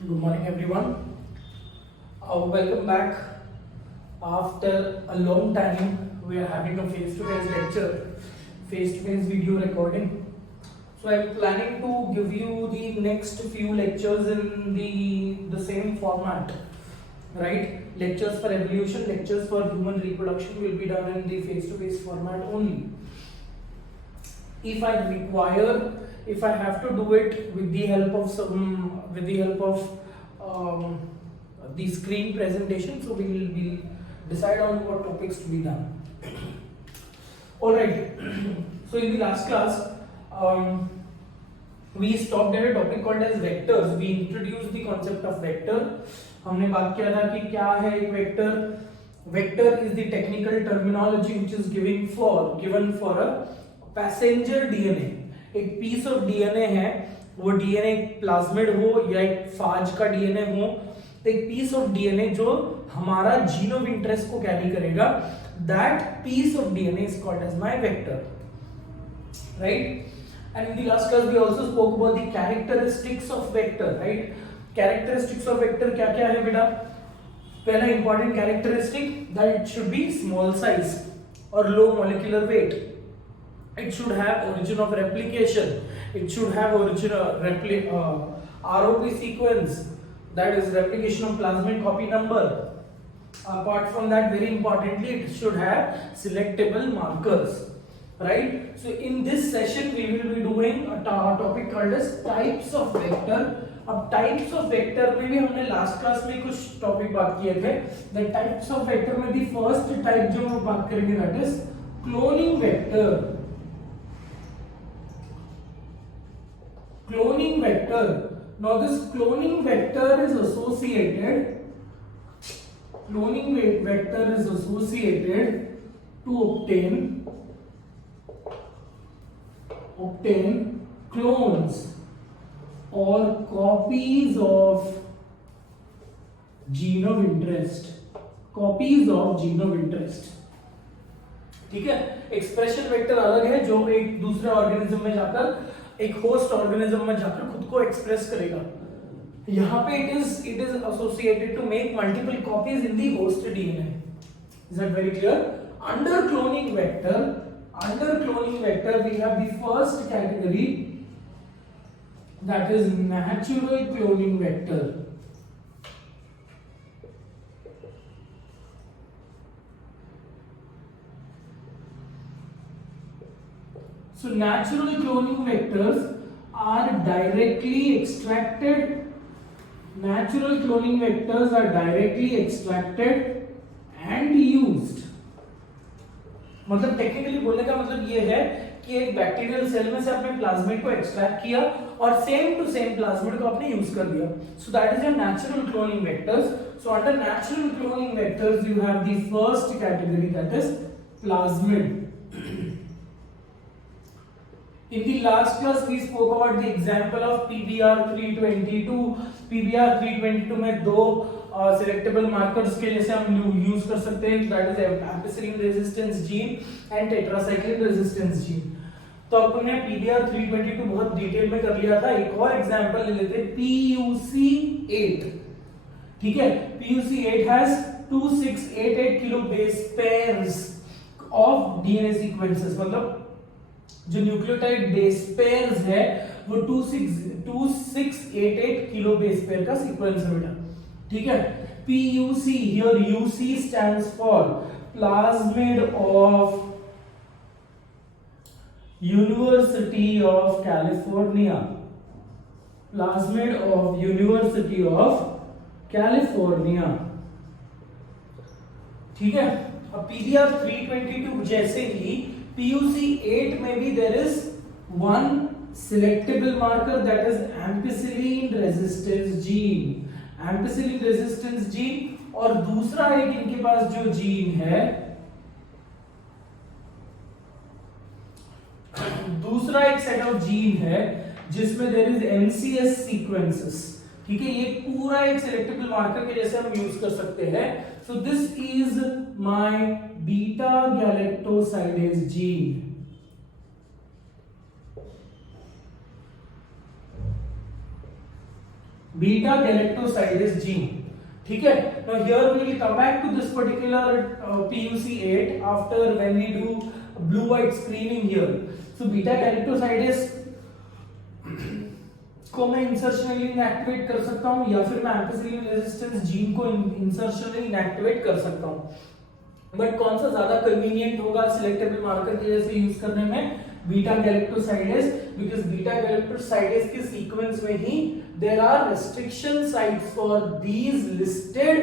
Good morning, everyone. Welcome back. After a long time, we are having a face-to-face lecture, face-to-face video recording. So I'm planning to give you the next few lectures in the same format, right? Lectures for evolution, lectures for human reproduction will be done in the face-to-face format only. If I have to do it with the help of the screen presentation, so we will decide on what topics to be done. All right. So in the last class, we stopped at a topic called as vectors. We introduced the concept of vector. हमने बात किया था कि क्या है एक vector. Vector is the technical terminology which is given for a passenger DNA. एक piece of DNA है, वो DNA एक प्लाज्मिड हो या एक फाज का DNA हो, तो एक piece of DNA जो हमारा जीन ऑफ इंटरेस्ट को कैरी करेगा, that piece of DNA is called as my vector, right? And in the last class we also spoke about the characteristics of vector, right? Characteristics of vector क्या क्या है बेटा? पहला important characteristic that it should be small size or low molecular weight. It should have origin of replication. It should have ROP sequence, that is replication of plasmid copy number. Apart from that, very importantly, it should have selectable markers, right? So in this session we will be doing a topic called as types of vector. अब types of vector में भी हमने last class में कुछ topic बात किए थे. The types of vector में दी फर्स्ट टाइप जो हम बात करेंगे that is cloning vector. Cloning vector. Now this cloning vector is associated to obtain clones or copies of gene of interest. ठीक है. एक्सप्रेशन वेक्टर अलग है जो एक दूसरे ऑर्गेनिज्म में जाकर, एक होस्ट ऑर्गेनिज्म में जाकर खुद को एक्सप्रेस करेगा. यहाँ पे it is associated to make multiple copies in the host DNA. Is that very clear? Under cloning vector we have the first category, that is natural cloning vector. So natural cloning vectors are directly extracted. Natural cloning vectors are directly extracted and used. मतलब technically बोलने का मतलब ये है कि एक bacterial cell में से आपने प्लाज्मिड को एक्सट्रैक्ट किया और सेम टू सेम प्लाज्मिड को आपने यूज कर दिया. So that is your natural cloning vectors. So under natural cloning vectors you have the first category that is plasmid. In the last class we spoke about the example of PBR 322. PBR 322 में दो selectable markers के जैसे हम use कर सकते हैं, that is ampicillin resistance gene and tetracycline resistance gene. तो अपने PBR 322 बहुत डिटेल में कर लिया था. एक और एग्जांपल ले लेते हैं PUC8. ठीक है. PUC8 has 2688 kilo base pairs of DNA sequences. मतलब जो न्यूक्लियोटाइड बेस पेयर्स है वो 2688 किलो बेस पेयर का सीक्वेंस है बेटा. ठीक है. PUC, here UC stands for plasmid of University of California. Plasmid of University of California. ठीक है. अब PBR 322 जैसे ही PUC8 में भी there is one selectable marker that is ampicillin resistance gene. Ampicillin resistance gene और दूसरा एक इनके पास जो जीन है, दूसरा एक सेट ऑफ जीन है जिसमें there is NCS sequences. ठीक है. ये पूरा एक सेलेक्टेबल मार्कर के जैसे हम यूज कर सकते हैं. So this is my beta galactosidase gene. Beta galactosidase gene. ठीक है. Now here we will come back to this particular PUC8 after when we do blue white screening here. So beta galactosidase को मैं इंसर्शनली inactivate कर सकता हूं या फिर मैं एम्पिसिलिन रेजिस्टेंस जीन को इंसर्शनली इनएक्टिवेट कर सकता हूं. बट कौन सा ज्यादा कन्वीनियंट होगा सिलेक्टेबल मार्कर की वजह से यूज करने में? Beta galactosidase, because beta galactosidase के सीक्वेंस में ही there are restriction sites for these listed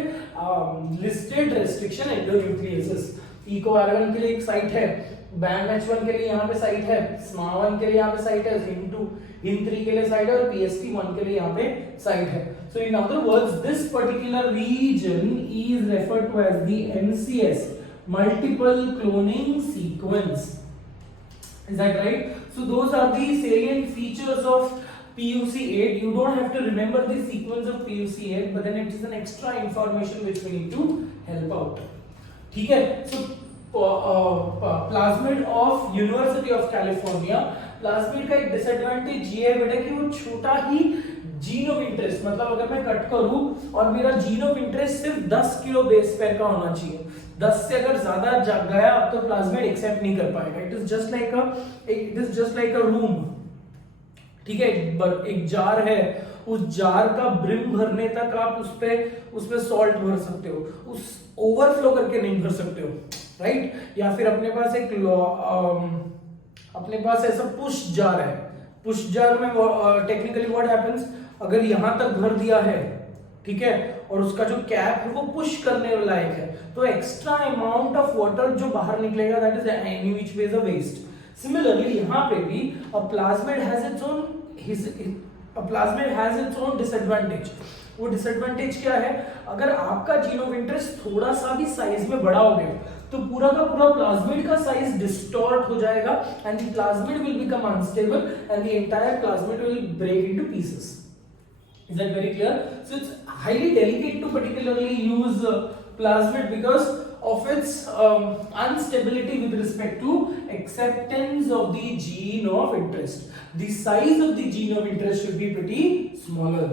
restriction endonucleases. इको-R1 के लिए एक साइट है, BAM-H1 के लिए यहाँ पे साइट है, SMA1 के लिए यहाँ पे साइट है, HIN3 के लिए साइट है और PST1 के लिए यहाँ पे साइट है. So in other words, this particular region is referred to as the MCS, multiple cloning sequence. Is that right? So those are the salient features of PUC8. You don't have to remember the sequence of PUC8, but then it is an extra information which we need to help out. ठीक है. So plasmid of university of California, plasmid का एक disadvantage ये है बेटा कि वो छोटा ही जीन ऑफ इंटरेस्ट, मतलब अगर मैं कट करूं और मेरा जीन ऑफ इंटरेस्ट सिर्फ 10 किलो बेस पेयर का होना चाहिए, 10 से अगर ज्यादा गया तो प्लाज्मिड एक्सेप्ट नहीं कर पाएगा. It is just like a room. ठीक है. एक जार है, उस जार का ब्रिम भरने तक आप उसपे सॉल्ट भर सकते हो, उस ओवरफ्लो करके नहीं भर सकते हो. राइट. या फिर अपने पास ऐसा पुश जार है. पुश जार में टेक्निकली व्हाट हैपेंस, अगर यहां तक भर दिया है, ठीक है, और उसका जो कैप है वो पुश करने लायक है, तो एक्स्ट्रा अमाउंट ऑफ वाटर जो बाहर निकलेगा that is any which way a waste. Similarly यहां पे भी a plasmid has its own disadvantage. वो डिसएडवांटेज क्या है? अगर आपका जीन ऑफ इंटरेस्ट थोड़ा सा भी साइज में बड़ा हो गया तो पूरा का पूरा प्लाज्मिड का साइज डिस्टॉर्ट हो जाएगा and the plasmid will become unstable and the entire plasmid will break into pieces. Is that very clear? So it's highly delicate to particularly use plasmid because of its instability with respect to acceptance of the gene of interest. The size of the gene of interest should be pretty smaller.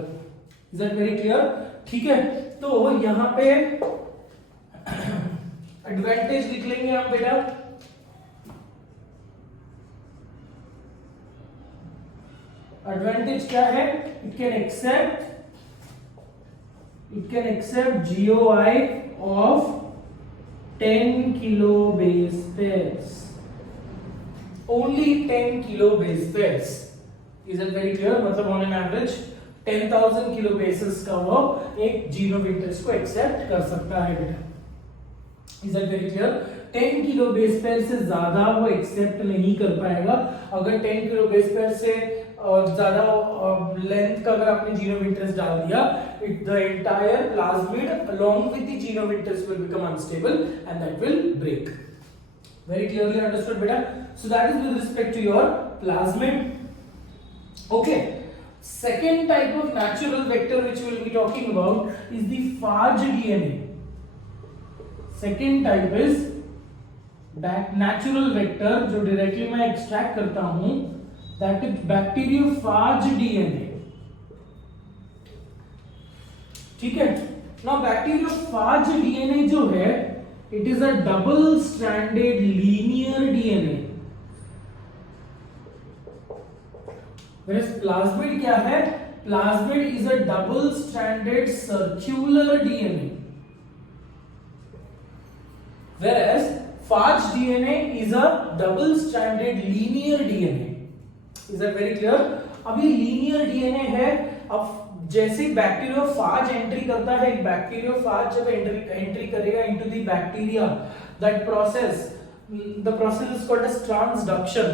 Is that very clear? ठीक है. तो यहाँ पे advantage लिख लेंगे हम बेटा. Advantage क्या है? It can accept GOI of 10 kilo base pairs. Only 10 kilo base pairs. Is that very clear? मतलब on an average 10,000 kilo basis का वो एक जीन ऑफ इंटरेस्ट को एक्सेप्ट कर सकता है बेटा. Is that very clear? 10 kilo base pair से ज्यादा वो एक्सेप्ट नहीं कर पाएगा. अगर 10 किलो बेस पेयर से ज्यादा लेंथ का अगर आपने जीन ऑफ इंटरेस्ट डाल दिया, the entire plasmid along with the gene of interest will become unstable and that will break. Very clearly understood beta? So that is with respect to your plasmid. Okay. Second type of natural vector which we will be talking about is the phage DNA. Second type is natural vector जो directly मैं extract करता हूं, that is bacteriophage DNA. ठीक है. Now bacteriophage DNA जो है, it is a double-stranded linear DNA. Whereas plasmid क्या है? Plasmid is a double-stranded circular DNA. Whereas phage DNA is a double-stranded linear DNA. Is that very clear? अभी linear DNA है. अब जैसे bacteriophage entry करता है, एक बैक्टीरियोफाज जब एंट्री करेगा into the bacteria, that process, the process is called as transduction.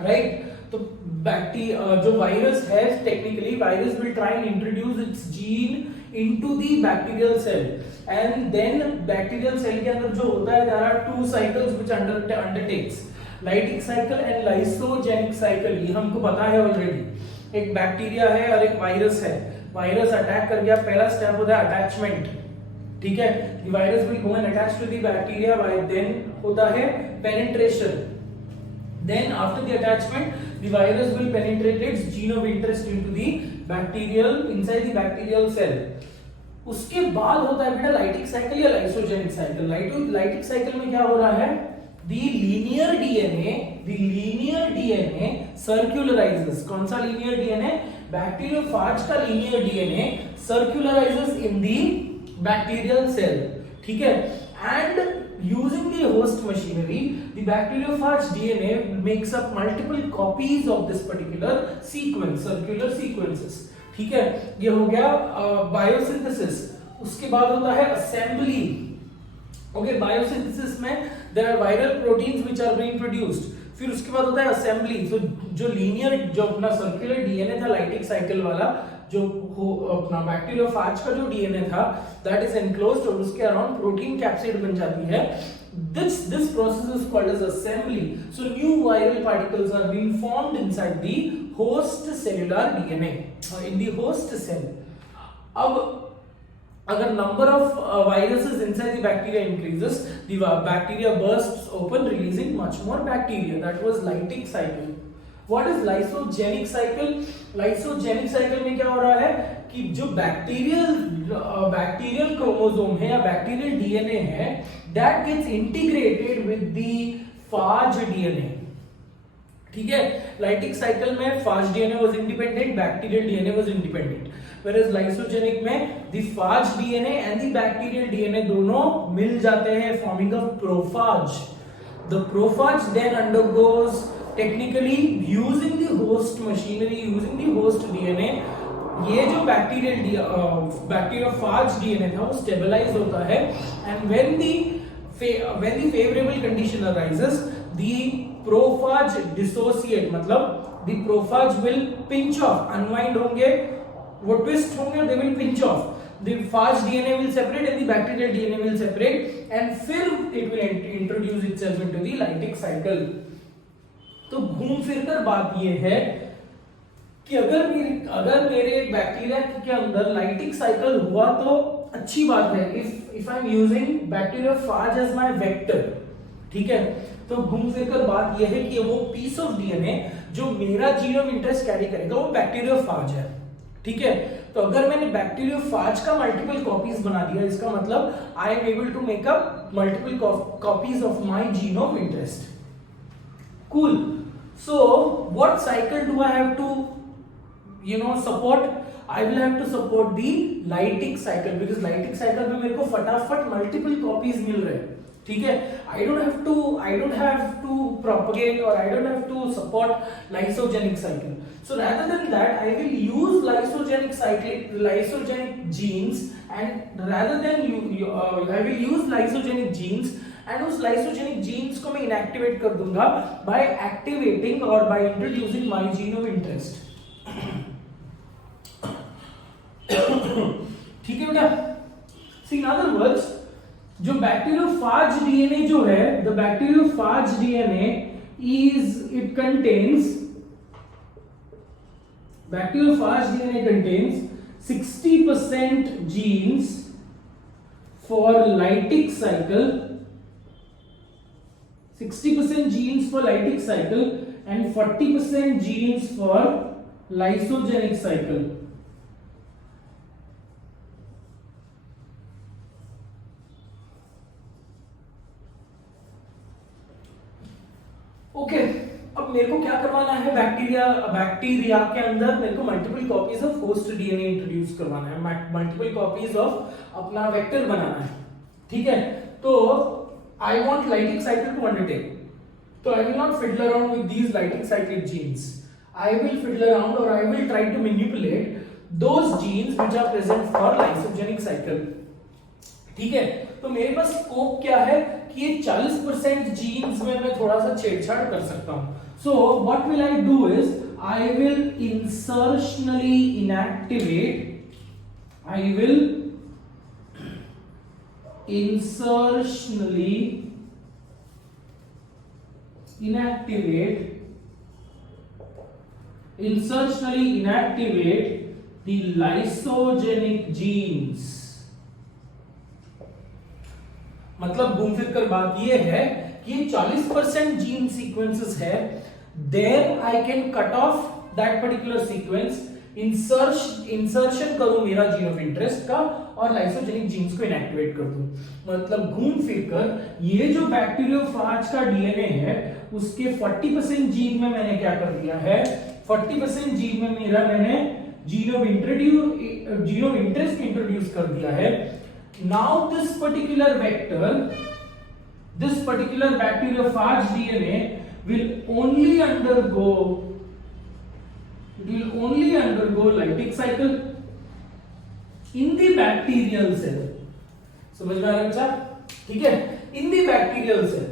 Right. तो जो वायरस है, technically virus will try and introduce its gene into the bacterial cell and then bacterial cell के अंदर जो होता है, there are two cycles which undertakes, lytic cycle and lysogenic cycle. ये हमको पता है ऑलरेडी. एक बैक्टीरिया है और एक वायरस है. वायरस अटैक कर गया, पहला स्टेप होता है अटैचमेंट. ठीक है. The virus will go and attach to the bacteria, by then होता है penetration. Then after the attachment, the virus will penetrate its gene of interest into the bacterial inside the bacterial cell. उसके बाद होता है बेटा lytic cycle या lysogenic cycle. Lytic cycle में क्या हो रहा है? The linear DNA circularizes. कौन सा linear DNA? Bacteriophage का linear DNA circularizes in the bacterial cell. ठीक है? And using the host machinery, the bacteriophage DNA makes up multiple copies of this particular sequence, circular sequences. ठीक है? ये हो गया बायोसिंथेसिस. उसके बाद होता है असेंबली. ओके, बायोसिंथेसिस में there are viral proteins which are being produced. फिर उसके बाद होता है असेंबली. तो जो लीनियर जो अपना सर्कुलर डीएनए था लाइटिक साइकिल वाला, जो अपना बैक्टीरियोफेज का जो डीएनए था, दैट इज एनक्लोज्ड और उसके अराउंड प्रोटीन कैप्सिड बन जाती है. This process is called as assembly. So new viral particles are being formed inside the host cellular DNA, in the host cell. अब अगर number of viruses inside the bacteria increases, the bacteria bursts open, releasing much more bacteria. That was lytic cycle. What is lysogenic cycle? Lysogenic cycle में क्या हो रहा है कि जो bacterial chromosome है या बैक्टीरियल डीएनए है, that gets integrated with the phage DNA. ठीक है? लाइटिक साइकिल में phage DNA was independent, bacterial DNA was independent. Whereas lysogenic में the phage DNA and the bacterial DNA दोनों मिल जाते हैं, forming a prophage. The prophage then undergoes technically using the host machinery, using the host DNA. ये जो bacteriophage DNA था वो stabilise होता है, and when the favorable condition arises, the prophage dissociate, मतलब the prophage will pinch off, unwind होंगे, वो twist होंगे, they will pinch off. The phage DNA will separate and the bacterial DNA will separate, and फिर it will introduce itself into the lytic cycle. तो घूम फिर कर बात ये है कि अगर मेरे बैक्टीरिया के अंदर लाइटिक साइकिल हुआ तो अच्छी बात है. If I am using bacteriophage as my vector, ठीक है, तो घूम फिर कर बात ये है कि वो पीस ऑफ डीएनए जो मेरा जीन ऑफ इंटरेस्ट कैरी करेगा वो बैक्टीरियोफेज है. ठीक है, तो अगर मैंने बैक्टीरियोफेज का मल्टीपल कॉपीज बना दिया, इसका मतलब I am able to make up multiple copies of my gene of interest. Cool. So what cycle do I have to support? I will have to support the lytic cycle, because lytic cycle में मेरे को फटाफट multiple copies मिल रहे हैं. ठीक है, I don't have to propagate or I don't have to support lysogenic cycle. So rather than that, I will use lysogenic genes, and rather than I will use lysogenic genes, and उस lysogenic genes को मैं inactivate कर दूंगा by activating or by introducing my gene of interest. ठीक है बेटा? See, in other words, जो bacteriophage DNA जो है, the bacteriophage DNA contains 60% genes for lytic cycle, 60% genes for lytic cycle and 40% genes for lysogenic cycle. Okay, अब मेरे को क्या करवाना है? बैक्टीरिया के अंदर मेरे को multiple copies of host DNA introduce करवाना है, मल्टीपल कॉपीज ऑफ अपना वेक्टर बनाना है. ठीक है, तो I want lytic cycle to undertake. So I will not fiddle around with these lytic cyclic genes. I will fiddle around or I will try to manipulate those genes which are present for lysogenic cycle. ठीक है, तो मेरे पास scope क्या है कि ये 40% jeans में मैं थोड़ा सा छेड़छाड़ कर सकता हूं. So what will I do is I will insertionally inactivate the lysogenic genes. मतलब घूम फिर कर बात ये है ये 40% जीन सीक्वेंसेस है, then I can cut off that particular sequence, insertion करूं मेरा जीन ऑफ इंटरेस्ट का और लाइसोजेनिक जीन्स को इनएक्टिवेट कर दूं। मतलब घूम फिर कर ये जो बैक्टीरियोफाज का डीएनए है उसके 40% जीन में मैंने क्या कर दिया है, 40% जीन में मैंने जीन ऑफ इंटरेस्ट इंट्रोड्यूस कर दिया है। Now this particular bacteriophage DNA will only undergo lytic cycle in the bacterial cell। समझ में आ रहा है बच्चा? ठीक है, in the bacterial cell।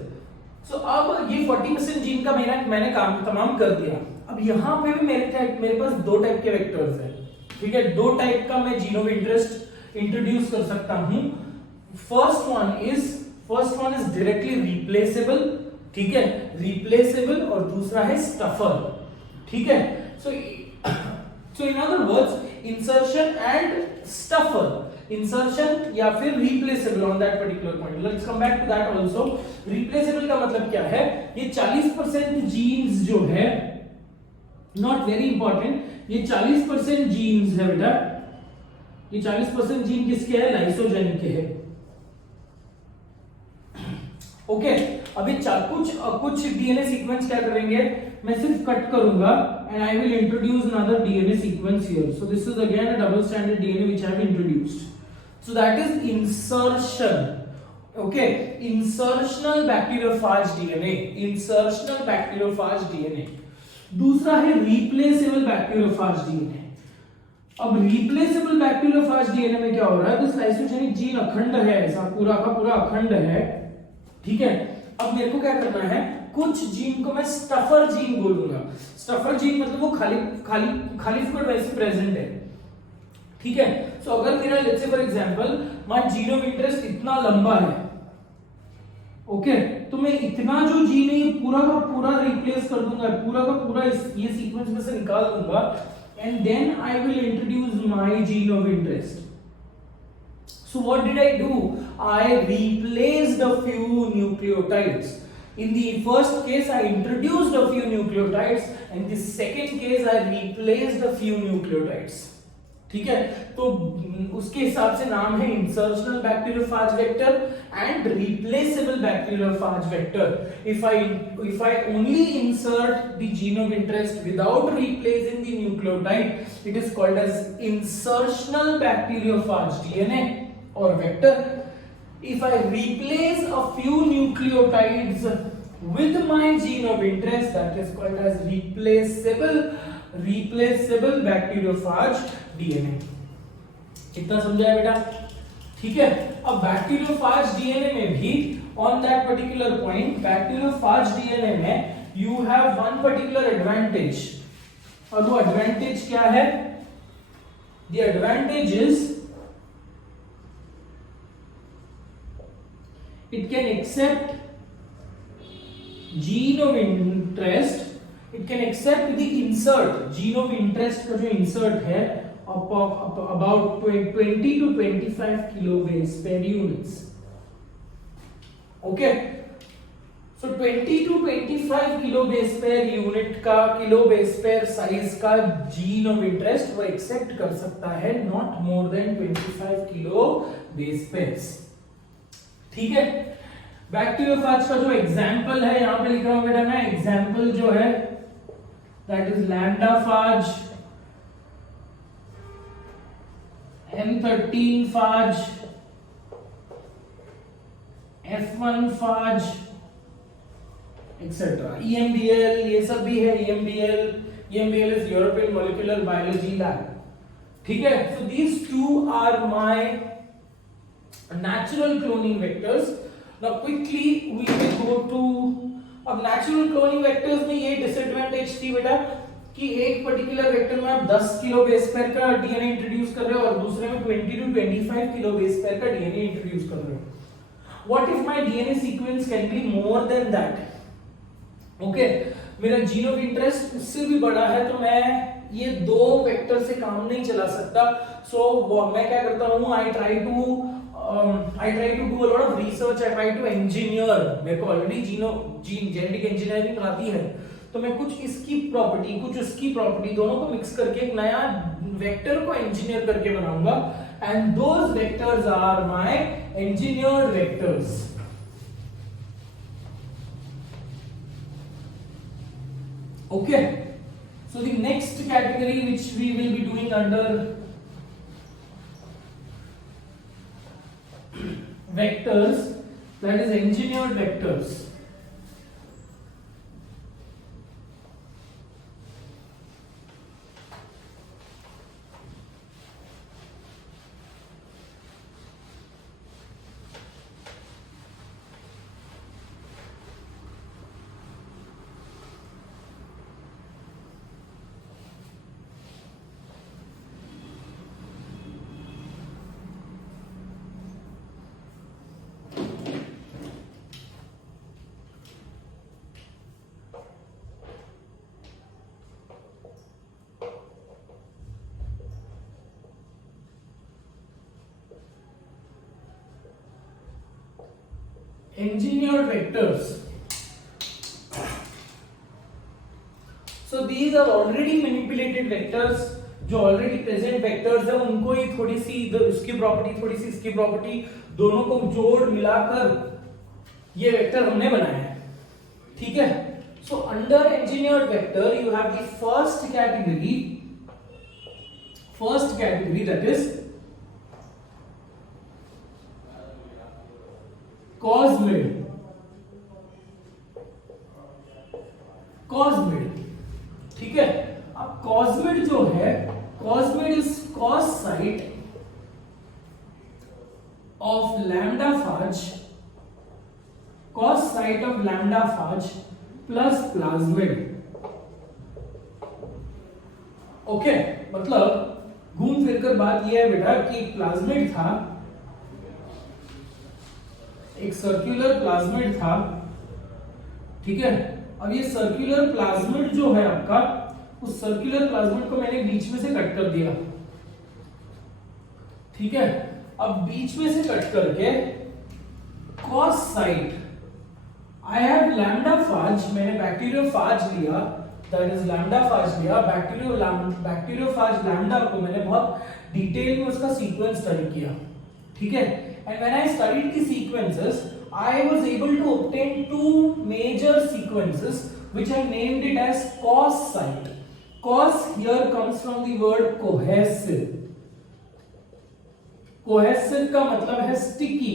So अब ये 40% जीन का मैंने काम तमाम कर दिया। अब यहाँ पे भी मेरे पास दो टाइप के वेक्टर्स हैं, ठीक है, दो टाइप का मैं जीन ऑफ इंटरेस्ट इंट्रोड्यूस कर सकता हूं। First one is directly replaceable, ठीक है, रिप्लेसेबल, और दूसरा है स्टफर, ठीक है। So in other words insertion and stuffer, insertion या फिर replaceable on that particular point. Let's come back to that also. Replaceable का मतलब क्या है, ये 40% जीन्स जो है, नॉट वेरी इंपॉर्टेंट, ये 40% जीन्स है बेटा, ये 40% जीन किसके है, लाइसोजेन के है। ओके, अभी कुछ डीएनए सीक्वेंस क्या करेंगे, मैं सिर्फ कट करूंगा and I will introduce another DNA sequence here. So this is again a double stranded DNA which I have introduced. So that is insertion. Okay, insertional bacteriophage DNA, insertional bacteriophage DNA. दूसरा है replaceable bacteriophage DNA. अब replaceable bacteriophage DNA में क्या हो रहा है, this lysogenic gene अखंड है, ऐसा पूरा का पूरा अखंड है, ठीक है। अब मेरे को क्या करना है, कुछ जीन को मैं स्टफर जीन बोलूंगा। स्टफर जीन मतलब वो खाली फुकड़ वैसे प्रेजेंट है, ठीक है। सो अगर मेरा let's say for example my gene of interest इतना लंबा है, ओके, तो मैं इतना जो जीन है ये पूरा का पूरा रिप्लेस कर दूंगा, पूरा का पूरा ये सीक्वेंस में से निकाल दूंगा, and then I will introduce my gene of interest. So what did I do? I replaced a few nucleotides. In the first case, I introduced a few nucleotides, and in the second case, I replaced a few nucleotides. ठीक है, तो उसके हिसाब से नाम है insertional bacteriophage vector and replaceable bacteriophage vector. If I only insert the gene of interest without replacing the nucleotide, it is called as insertional bacteriophage DNA or vector. If I replace a few nucleotides with my gene of interest, that is called as replaceable bacteriophage DNA। इतना समझा है बेटा? ठीक है। अब bacteriophage DNA में भी on that particular point, bacteriophage DNA में you have one particular advantage, और वो advantage क्या है? The advantage is it can accept gene of interest, it can accept the insert gene of interest का जो insert है about 20 to 25 kilobase per units। okay, so 20 to 25 kilobase per unit का kilobase per size का gene of interest वो accept कर सकता है, not more than 25 kilobase pairs। ठीक है। बैक्टीरियोफाज का जो एग्जाम्पल है यहां पे लिख रहा हूं बेटा मैं, एग्जाम्पल जो है that is lambda phage, M13 phage, F1 phage et cetera, EMBL ये सब भी है। EMBL is European molecular biology lab. ठीक है, so these two are my natural cloning vectors। Now quickly we will go to, अब natural cloning vectors में ये disadvantage थी बेटा कि एक पर्टिकुलर वेक्टर में आप 10 किलो बेस पेयर का डीएनए इंट्रोड्यूस कर रहे हो और दूसरे में 20 to 25 किलो बेस पेयर का डीएनए इंट्रोड्यूस कर रहे हो। What if my DNA sequence can be more than that? Okay, मेरा जीन ऑफ इंटरेस्ट उससे भी बड़ा है तो मैं ये दो वेक्टर से काम नहीं चला सकता। सो मैं क्या करता हूँ, I try to I try to do a lot of research, I try to engineer, मेरे को ऑलरेडी जेनेटिक इंजीनियरिंग आती है, तो मैं कुछ इसकी प्रॉपर्टी कुछ उसकी प्रॉपर्टी दोनों को मिक्स करके एक नया वेक्टर को इंजीनियर करके बनाऊंगा, and those vectors are my engineered vectors. Okay, so the next category which we will be doing under vectors, that is engineered vectors. Engineered vectors. So these are already manipulated vectors. जो already present vectors है उनको ही थोड़ी सी इसकी property थोड़ी सी इसकी property दोनों को जोड़ मिलाकर ये वेक्टर हमने बनाया है, ठीक है। So under engineered vector you have the first category that is cosmid, ठीक है। अब cosmid जो है, cosmid is cos site of lambda phage plus plasmid। Okay, मतलब घूम फिर कर बात यह है बेटा कि प्लाज्मिड था, एक सर्कुलर प्लाज्मिड था, ठीक है। अब ये सर्कुलर प्लाज्मिड जो है आपका, उस सर्कुलर प्लाज्मिड को मैंने बीच में से कट कर दिया, ठीक है। अब बीच में से कट करके cos site I have lambda phage, मैंने बैक्टीरियोफाज लिया, दैट इज लैम्डा फाज लिया, बैक्टीरियोफाज लैम्डा को मैंने बहुत डिटेल में उसका सीक्वेंस स्टडी किया, ठीक है। And when I studied the sequences, I was able to obtain two major sequences which I named it as cos site. Cos here comes from the word cohesive. Cohesive का मतलब है sticky,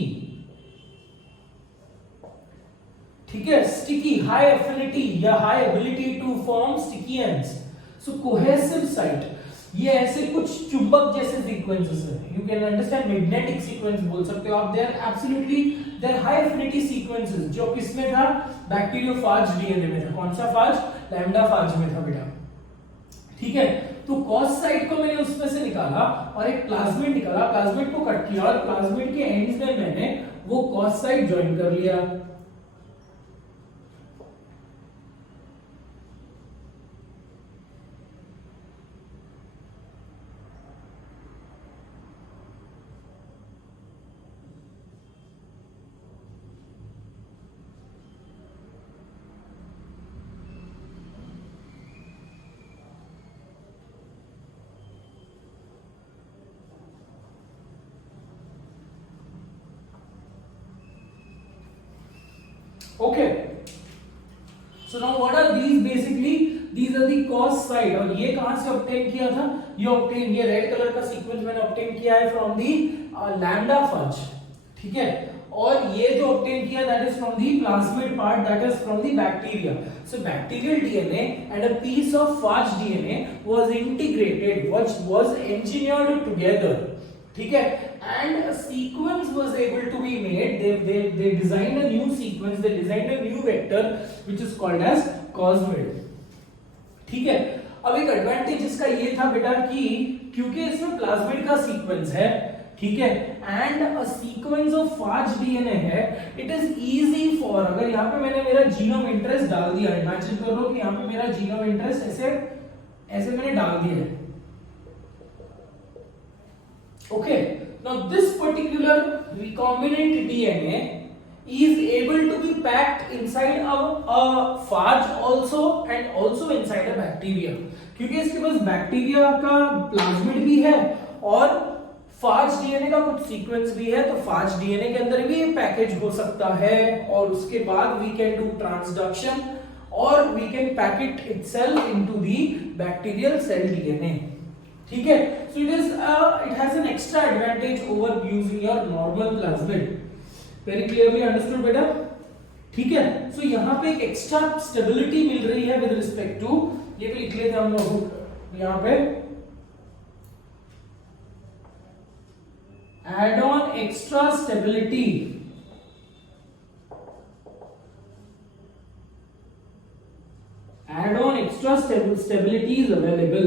ठीक है। sticky, high affinity या high ability to form sticky ends. So cohesive site, ये ऐसे कुछ चुंबक जैसे सीक्वेंसेस हैं, you can understand magnetic sequence बोल सकते हो आप, they are absolutely they are high affinity sequences, जो किसमें था, बैक्टीरियोफाज डीएनए में था। कौन सा फाज, लैम्डा फाज में था बेटा, ठीक है। तो कॉस साइट को मैंने उसमें से निकाला और एक प्लाज्मिड निकाला, प्लाज्मिड को कट किया और प्लाज्मिड के एंड्स में मैंने वो कॉस साइट ज्वाइन कर लिया। Okay, so now what are these? Basically these are the cos side, और ये कहां से ऑब्टेन किया था, ये रेड कलर का सीक्वेंस मैंने ऑब्टेन किया है फ्रॉम दी लैम्डा फज, ठीक है। और ये जो ऑब्टेन किया that is from the plasmid part, that is from the bacteria. So bacterial DNA and a piece of phage DNA was integrated, was engineered together, ठीक है। And a sequence was able to be made. They designed a new sequence. They designed a new vector which is called as cosmid. ठीक है। अब एक advantage इसका ये था बेटा कि क्योंकि इसमें प्लाज्मिड का सीक्वेंस है, ठीक है, and a sequence of phage DNA है, इट इज इजी फॉर, अगर यहाँ पे मैंने मेरा जीनोम इंटरेस्ट डाल दिया, इमेजिन कर लो कि यहाँ पे मेरा जीनोम इंटरेस्ट ऐसे मैंने डाल दिया है, okay. Now this particular recombinant DNA is able to be packed inside a phage also and also inside a bacteria, क्योंकि इसके पास बैक्टीरिया का प्लाज्मिड भी है और फाज डीएनए का कुछ सीक्वेंस भी है, तो फाज डीएनए के अंदर भी ये पैकेज हो सकता है और उसके बाद वी कैन डू ट्रांसडक्शन और we can pack it itself into the bacterial cell DNA. ठीक है, so it has an extra advantage over using your normal plasmid. Very clearly understood बेटा? ठीक है, सो यहाँ पे एक एक्स्ट्रा स्टेबिलिटी मिल रही है विद रिस्पेक्ट टू, ये भी लिख लेते हैं हम लोग यहाँ पे, add on extra stability, add on extra stability is available.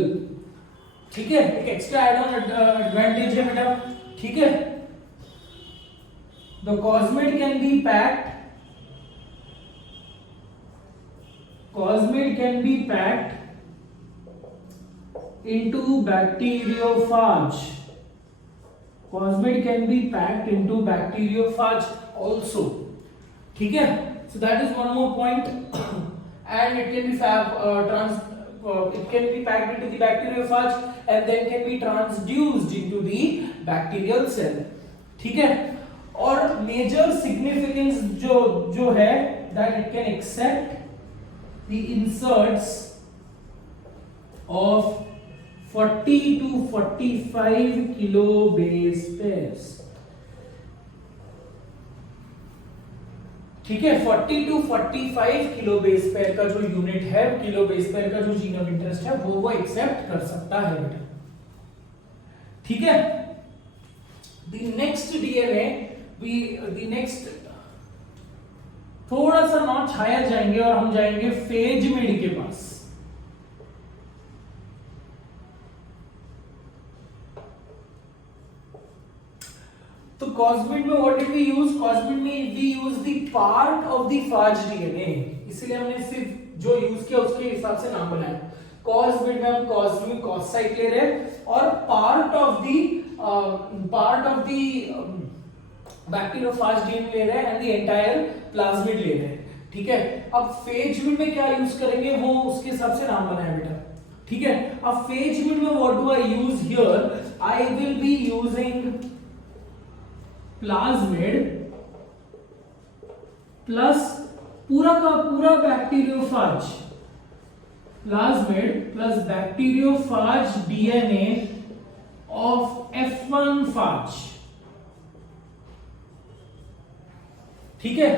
ठीक है, एक एक्स्ट्रा एड ऑन एडवांटेज है बेटा। ठीक है, the plasmid can be packed, into bacteriophage, plasmid can be packed into bacteriophage also। ठीक है, so that is one more point and it can be it can be packed into the bacteriophage and then can be transduced into the bacterial cell। ठीक है, और major significance जो है that it can accept the inserts of 40 to 45 kilo base pairs. ठीक है, 40 to 45 kilo base pair का जो unit है, किलो बेस पेयर का जो जीन ऑफ इंटरेस्ट है वो एक्सेप्ट कर सकता है बेटा। ठीक है, the next DNA the next थोड़ा सा नॉच हायर जाएंगे और हम जाएंगे फेज मिड के पास। तो कॉस्मिड में what did we use? Cosmid में we use the part of the phage DNA, इसलिए हमने सिर्फ जो यूज किया उसके हिसाब से नाम बनाया। कॉस्मिड में हम कॉस्मिक कॉस साइट ले रहे हैं और part of the bacteriophage DNA ले रहे हैं एंड द एंटायर प्लाज्मिड ले रहे हैं। ठीक है, अब फेज मिड में क्या यूज करेंगे वो उसके हिसाब से नाम बनाया बेटा। ठीक है, अब फेज मिड में what do I use here? I will be using plasmid plus पूरा का पूरा bacteriophage, plasmid plus bacteriophage DNA of F1 फाज। ठीक है,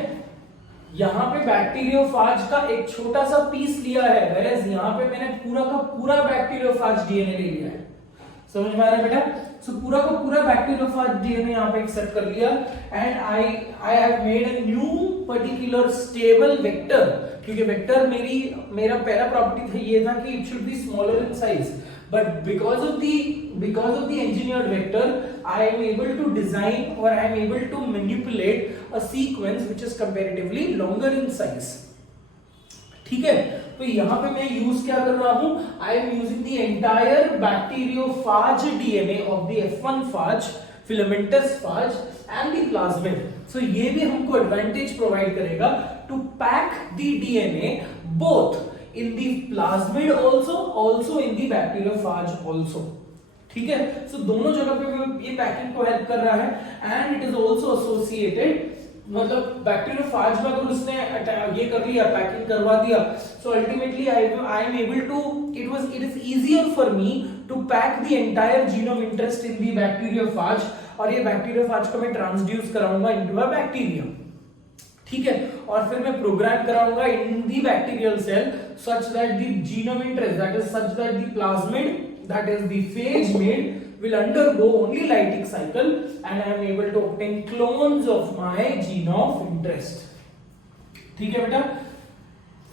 यहां पे बैक्टीरियोफाज का एक छोटा सा पीस लिया है, whereas यहां पे मैंने पूरा का पूरा बैक्टीरियोफाज डीएनए ले लिया है। समझ में आ रहा है बेटा? सो पूरा का पूरा बैक्टीरियोफाज डीएनए यहां पे एक्सेप्ट कर लिया and I have made a new particular stable vector, क्योंकि वेक्टर मेरा पहला प्रॉपर्टी था ये था कि it should be smaller in size, but because of the engineered vector I am able to design or I am able to manipulate a sequence which is comparatively longer in size। ठीक है, तो यहां पे मैं use क्या कर रहा हूं? I am using the entire bacteriophage DNA of the F1 phage, filamentous phage and the plasmid। So ये भी हमको advantage provide करेगा to pack the DNA both in the plasmid also in the bacteriophage also। ठीक है, सो दोनों जगह पे ये पैकिंग को हेल्प कर रहा है and it is also associated, मतलब बैक्टीरियोफाज में अगर उसने ये कर लिया, पैकिंग करवा दिया, so ultimately I am able to it is easier for me to pack the entire gene of interest in the bacteriophage, और ये बैक्टीरियोफाज को मैं ट्रांसड्यूस कराऊंगा इनटू अ बैक्टीरियम। ठीक है, और फिर मैं प्रोग्राम कराऊंगा in the bacterial cell such that the gene of interest, that is such that the plasmid, that is the phage mid, will undergo only lytic cycle and I am able to obtain clones of my gene of interest। ठीक है बेटा,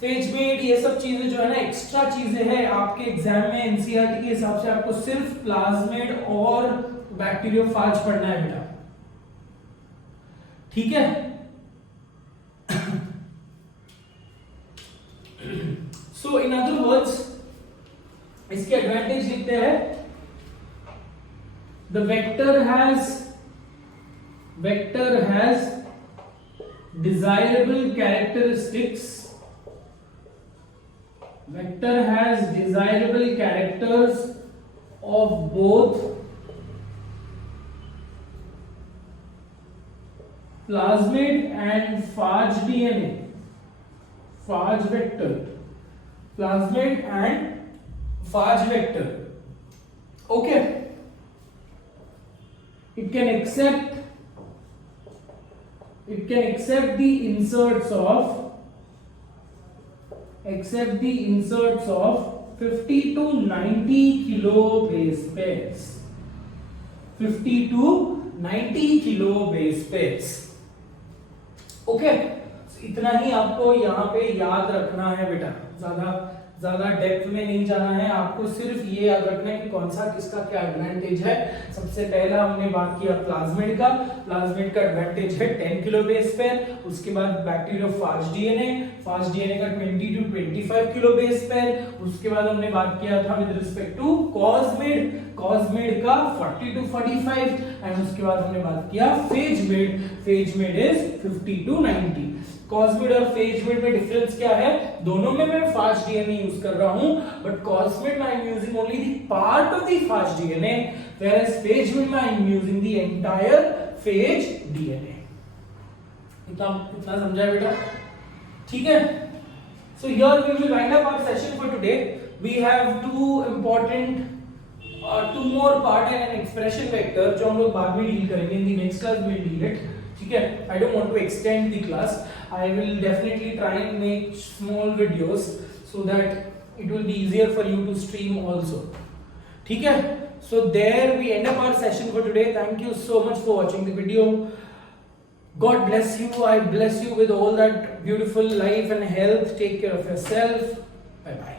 phase made ये सब चीजें जो है ना extra चीजें हैं, आपके एग्जाम में एनसीईआरटी के हिसाब से आपको सिर्फ प्लाज्मिड और बैक्टीरियोफाज पढ़ना है बेटा। ठीक है, सो इन अदर वर्ड्स इसके एडवांटेज लिखते हैं, the vector has vector has desirable characteristics. Vector has desirable characters of both plasmid and phage DNA. Phage vector, plasmid and phage vector. Okay, it can accept the inserts of 50 to 90 kilo base pairs. 50 to 90 kilo base pairs. Okay, इतना ही आपको यहाँ पे याद रखना है बेटा, ज्यादा depth में नहीं जाना है, आपको सिर्फ ये याद रखना है कि कौन सा किसका क्या एडवांटेज है। सबसे पहला हमने बात किया प्लाज्मिड का एडवांटेज है 10 किलो बेस पेयर। उसके बाद बैक्टीरियोफाज डीएनए का 20 to 25 किलो बेस पेयर। उसके बाद हमने बात किया था विद रिस्पेक्ट टू कॉस्मिड का 40 to 45, एंड उसके बाद हमने बात किया फेजमिड इज 50 to 90। कॉस्मिड और फेजमिड में डिफरेंस क्या है? दोनों में मैं फास्ट डीएनए यूज कर रहा हूं, बट कॉस्मिड में I am using only the part of the fast DNA, whereas phagemid में I am using the entire phage DNA. इतना समझा बेटा? ठीक है। So here we will wind up our session for today. We have two more part and an expression vector जो हम लोग बाद में डील करेंगे, in the next class we will deal it. ठीक है, I don't want to extend the class. I will definitely try and make small videos so that it will be easier for you to stream also. ठीक है, so there we end up our session for today. Thank you so much for watching the video. God bless you. I bless you with all that beautiful life and health. Take care of yourself. Bye bye.